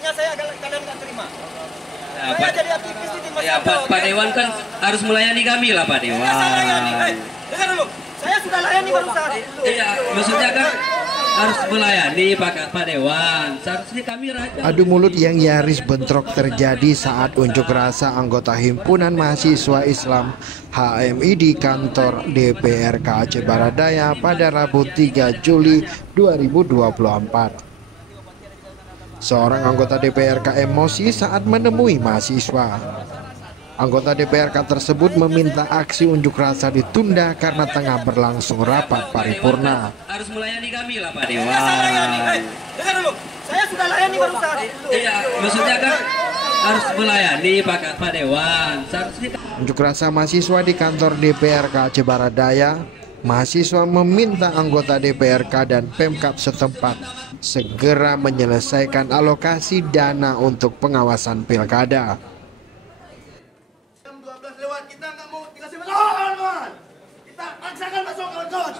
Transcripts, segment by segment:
Buktinya saya kalian nggak terima. Ya, Saya jadi aktivis di Mas ya, Pak Dewan kan harus melayani kami lah Pak Dewan. Saya layani. Dengar dulu. Saya sudah layani barusan. Iya, maksudnya kan harus melayani Pak Dewan. Seharusnya kami raja. Adu mulut yang nyaris bentrok terjadi saat unjuk rasa anggota Himpunan Mahasiswa Islam HMI di kantor DPRK Aceh Baradaya pada Rabu 3 Juli 2024. Seorang anggota DPRK emosi saat menemui mahasiswa. Anggota DPRK tersebut meminta aksi unjuk rasa ditunda karena tengah berlangsung rapat paripurna. Harus melayani kami lah Pak Dewan. Saya layani. Dengar dulu. Saya sudah layani barusan. Iya, maksudnya kan harus melayani Pak Dewan. Seharusnya Unjuk rasa mahasiswa di kantor DPRK Aceh Baradaya. Mahasiswa meminta anggota DPRK dan Pemkab setempat segera menyelesaikan alokasi dana untuk pengawasan pilkada. Jam 12 lewat, kita nggak mau dikasih masuk kawan-kawan. Kita paksakan masuk kawan-kawan.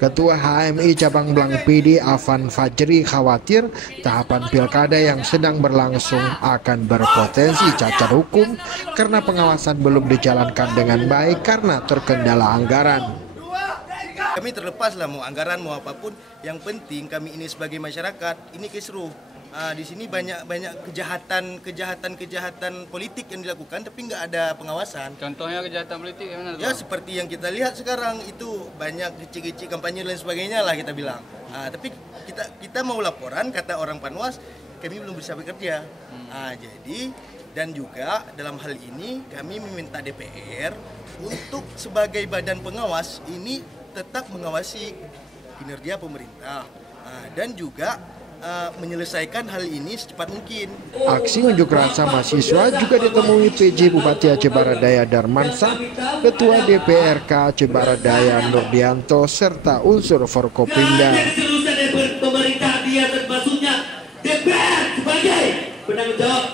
Ketua HMI Cabang Blang PD Afan Fajri khawatir tahapan pilkada yang sedang berlangsung akan berpotensi cacat hukum karena pengawasan belum dijalankan dengan baik karena terkendala anggaran. Kami terlepas lah mau anggaran mau apapun, yang penting kami ini sebagai masyarakat ini kisruh. Di sini banyak kejahatan politik yang dilakukan tapi nggak ada pengawasan. Contohnya kejahatan politik yang mana? Ya seperti yang kita lihat sekarang itu banyak kecil-kecil kampanye dan sebagainya lah kita bilang. Tapi kita mau laporan kata orang Panwas kami belum bisa bekerja. Jadi dan juga dalam hal ini kami meminta DPR untuk sebagai badan pengawas ini tetap mengawasi kinerja pemerintah dan juga menyelesaikan hal ini secepat mungkin. Aksi unjuk rasa mahasiswa juga ditemui PJ Bupati Aceh Baradaya Darmansa, Ketua DPRK Aceh Baradaya Nurdianto, serta unsur Forkopimda. Pemerintah dia termasuknya DPR sebagai penanggung jawab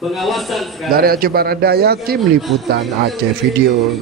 pengawasan. Dari Aceh Baradaya, tim liputan Aceh Video.